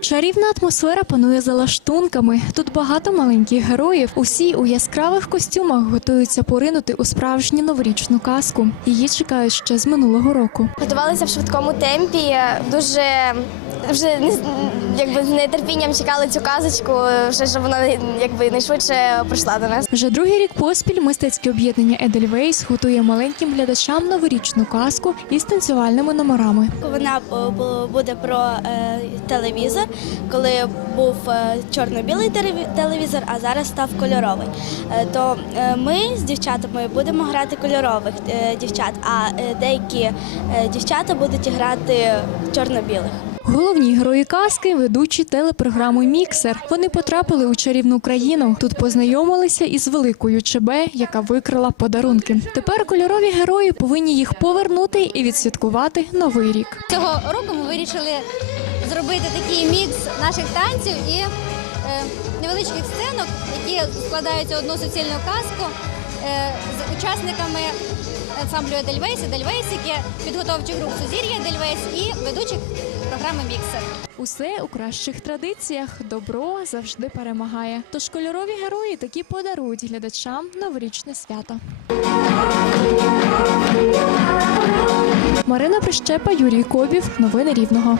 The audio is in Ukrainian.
Чарівна атмосфера панує за лаштунками. Тут багато маленьких героїв. Усі у яскравих костюмах готуються поринути у справжню новорічну казку. Її чекають ще з минулого року. Готувалися в швидкому темпі. Дуже вже якби з нетерпінням чекали цю казочку, вже щоб вона якби найшвидше прийшла до нас. Вже другий рік поспіль мистецьке об'єднання Едельвейс готує маленьким глядачам новорічну казку із танцювальними номерами. Вона б- буде про е, телевізор, коли був е, чорно-білий телевізор, а зараз став кольоровий. Е, то е, ми з дівчатами будемо грати кольорових е, дівчат, а е, деякі е, дівчата будуть грати чорно-білих. Головні герої казки ведучі телепрограми Міксер. Вони потрапили у чарівну країну. Тут познайомилися із великою ЧБ, яка викрала подарунки. Тепер кольорові герої повинні їх повернути і відсвяткувати новий рік. Цього року ми вирішили зробити такий мікс наших танців і е, невеличких сценок, які складаються одну суцільну казку е, з учасниками ансамблю Едельвейс, Едельвейсики, підготовчих груп Сузір'я Едельвейс і ведучих програми Міксер. Усе у кращих традиціях. Добро завжди перемагає. Тож кольорові герої такі подарують глядачам новорічне свято. Марина Прищепа, Юрій Кобів. Новини Рівного.